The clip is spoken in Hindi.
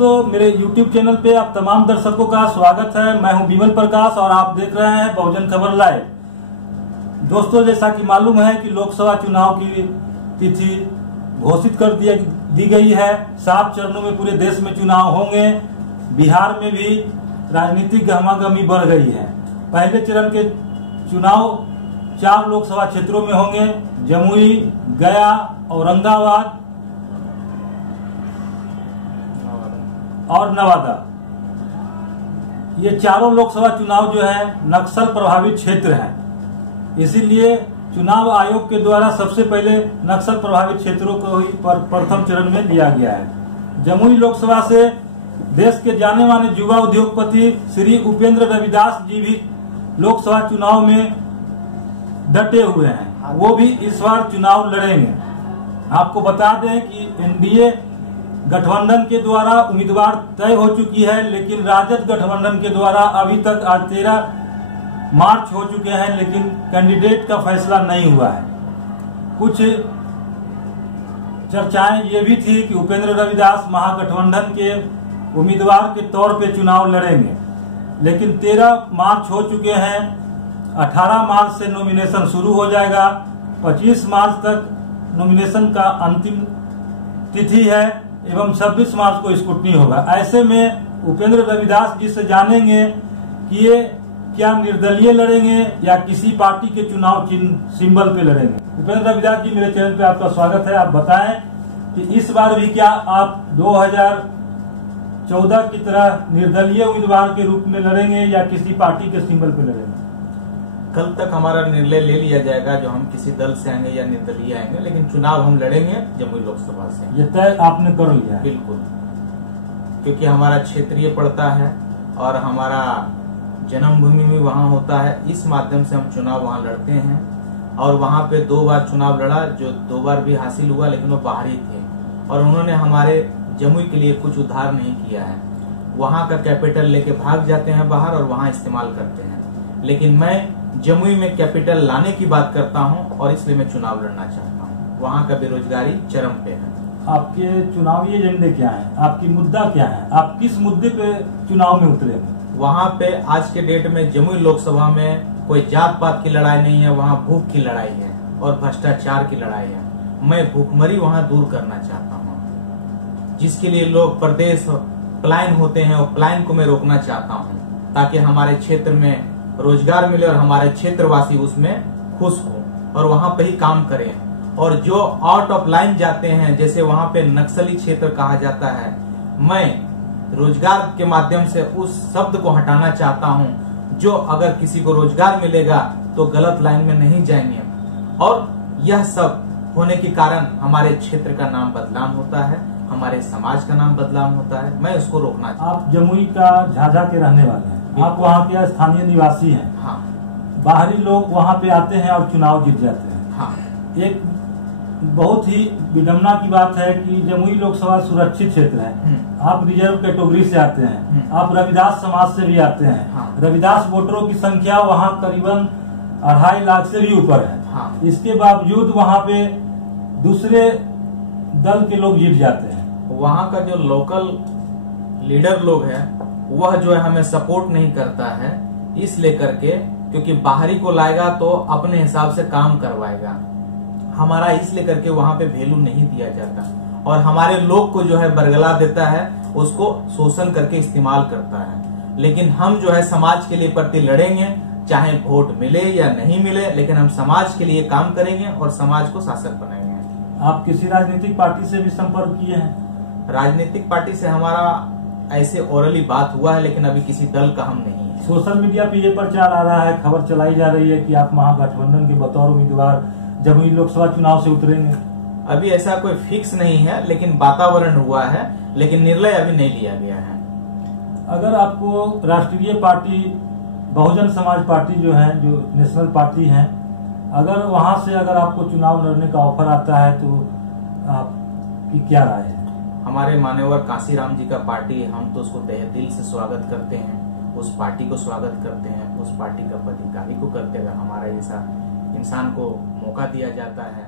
दोस्तों, मेरे YouTube चैनल पे आप तमाम दर्शकों का स्वागत है। मैं हूं विमल प्रकाश और आप देख रहे हैं बहुजन खबर लाइव। दोस्तों, जैसा कि मालूम है कि लोकसभा चुनाव की तिथि घोषित कर दी गई है। 7 चरणों में पूरे देश में चुनाव होंगे। बिहार में भी राजनीतिक गहमागहमी बढ़ गई है। पहले चरण के चुनाव 4 लोकसभा क्षेत्रों में होंगे: जमुई, गया, औरंगाबाद और नवादा। ये चारों लोकसभा चुनाव जो है नक्सल प्रभावित क्षेत्र हैं। इसीलिए चुनाव आयोग के द्वारा सबसे पहले नक्सल प्रभावित क्षेत्रों को ही प्रथम चरण में लिया गया है। जमुई लोकसभा से देश के जाने माने युवा उद्योगपति श्री उपेंद्र रविदास जी भी लोकसभा चुनाव में डटे हुए हैं। वो भी इस बार चुनाव लड़ेंगे। आपको बता दें कि एनडीए गठबंधन के द्वारा उम्मीदवार तय हो चुकी है, लेकिन राजद गठबंधन के द्वारा अभी तक आज 13 मार्च हो चुके हैं, लेकिन कैंडिडेट का फैसला नहीं हुआ है। कुछ चर्चाएं ये भी थी कि उपेंद्र रविदास महागठबंधन के उम्मीदवार के तौर पे चुनाव लड़ेंगे, लेकिन 13 मार्च हो चुके हैं। 18 मार्च से नॉमिनेशन शुरू हो जाएगा। 25 मार्च तक नॉमिनेशन का अंतिम तिथि है एवं 26 मार्च को स्क्रूटनी होगा। ऐसे में उपेंद्र रविदास जी से जानेंगे कि ये क्या निर्दलीय लड़ेंगे या किसी पार्टी के चुनाव चिन्ह सिंबल पे लड़ेंगे। उपेंद्र रविदास जी, मेरे चैनल पे आपका स्वागत है। आप बताएं कि इस बार भी क्या आप 2014 की तरह निर्दलीय उम्मीदवार के रूप में लड़ेंगे या किसी पार्टी के सिंबल पे लड़ेंगे? कल तक हमारा निर्णय ले लिया जाएगा जो हम किसी दल से आएंगे या निर्दलीय आएंगे, लेकिन चुनाव हम लड़ेंगे जमुई लोकसभा से। ये तय आपने कर लिया है? बिल्कुल, क्योंकि हमारा क्षेत्रीय पड़ता है और हमारा जन्मभूमि भी वहाँ होता है। इस माध्यम से हम चुनाव वहाँ लड़ते हैं और वहाँ पे 2 बार चुनाव लड़ा, जो 2 बार भी हासिल हुआ, लेकिन वो बाहरी थे और उन्होंने हमारे जमुई के लिए कुछ उद्धार नहीं किया है। वहाँ का कैपिटल लेके भाग जाते हैं बाहर और वहाँ इस्तेमाल करते हैं। लेकिन मैं जमुई में कैपिटल लाने की बात करता हूं और इसलिए मैं चुनाव लड़ना चाहता हूं। वहां का बेरोजगारी चरम पे है। आपके चुनावी एजेंडे क्या हैं? आपकी मुद्दा क्या है? आप किस मुद्दे पे चुनाव में उतरेंगे? वहां पे आज के डेट में जमुई लोकसभा में कोई जात पात की लड़ाई नहीं है, वहां भूख की लड़ाई है और भ्रष्टाचार की लड़ाई है। मैं भूखमरी वहां दूर करना चाहता हूँ, जिसके लिए लोग प्रदेश पलायन होते हैं और पलायन को मैं रोकना चाहता हूँ, ताकि हमारे क्षेत्र में रोजगार मिले और हमारे क्षेत्रवासी उसमें खुश हो और वहां पे ही काम करें। और जो आउट ऑफ लाइन जाते हैं, जैसे वहां पे नक्सली क्षेत्र कहा जाता है, मैं रोजगार के माध्यम से उस शब्द को हटाना चाहता हूं। जो अगर किसी को रोजगार मिलेगा तो गलत लाइन में नहीं जाएंगे और यह सब होने के कारण हमारे क्षेत्र का नाम बदनाम होता है, हमारे समाज का नाम बदनाम होता है। मैं उसको रोकना चाहता हूं। आप जमुई का झाझा के रहने वाले हैं, आप वहाँ के स्थानीय निवासी हैं। हाँ। बाहरी लोग वहाँ पे आते हैं और चुनाव जीत जाते हैं। हाँ। एक बहुत ही विडम्बना की बात है कि जमुई लोकसभा सुरक्षित क्षेत्र है। आप रिजर्व कैटेगरी से आते हैं, आप रविदास समाज से भी आते हैं। हाँ। रविदास वोटरों की संख्या वहाँ करीबन 2.5 लाख से भी ऊपर है। हाँ। इसके बावजूद वहाँ पे दूसरे दल के लोग जीत जाते हैं। वहाँ का जो लोकल लीडर लोग है वह जो है हमें सपोर्ट नहीं करता है, इस लेकर के, क्योंकि बाहरी को लाएगा तो अपने हिसाब से काम करवाएगा। हमारा इस लेकर के वहां पे वैल्यू नहीं दिया जाता और हमारे लोग को जो है बरगला देता है, उसको शोषण करके इस्तेमाल करता है। लेकिन हम जो है समाज के लिए प्रति लड़ेंगे, चाहे वोट मिले या नहीं मिले, लेकिन हम समाज के लिए काम करेंगे और समाज को शासक बनाएंगे। आप किसी राजनीतिक पार्टी से भी संपर्क किए हैं? राजनीतिक पार्टी से हमारा ऐसे ओरली बात हुआ है, लेकिन अभी किसी दल का हम नहीं है। सोशल मीडिया पे ये प्रचार आ रहा है, खबर चलाई जा रही है कि आप महागठबंधन के बतौर उम्मीदवार जमुई लोकसभा चुनाव से उतरेंगे। अभी ऐसा कोई फिक्स नहीं है, लेकिन वातावरण हुआ है, लेकिन निर्णय अभी नहीं लिया गया है। अगर आपको राष्ट्रीय पार्टी बहुजन समाज पार्टी जो है, जो नेशनल पार्टी है, अगर वहां से अगर आपको चुनाव लड़ने का ऑफर आता है तो आपकी क्या राय है? हमारे मान्यवर कांसीराम जी का पार्टी, हम तो उसको तहे दिल से स्वागत करते हैं, उस पार्टी को स्वागत करते हैं, उस पार्टी का पदाधिकारी को करते हैं। अगर हमारा जैसा इंसान को मौका दिया जाता है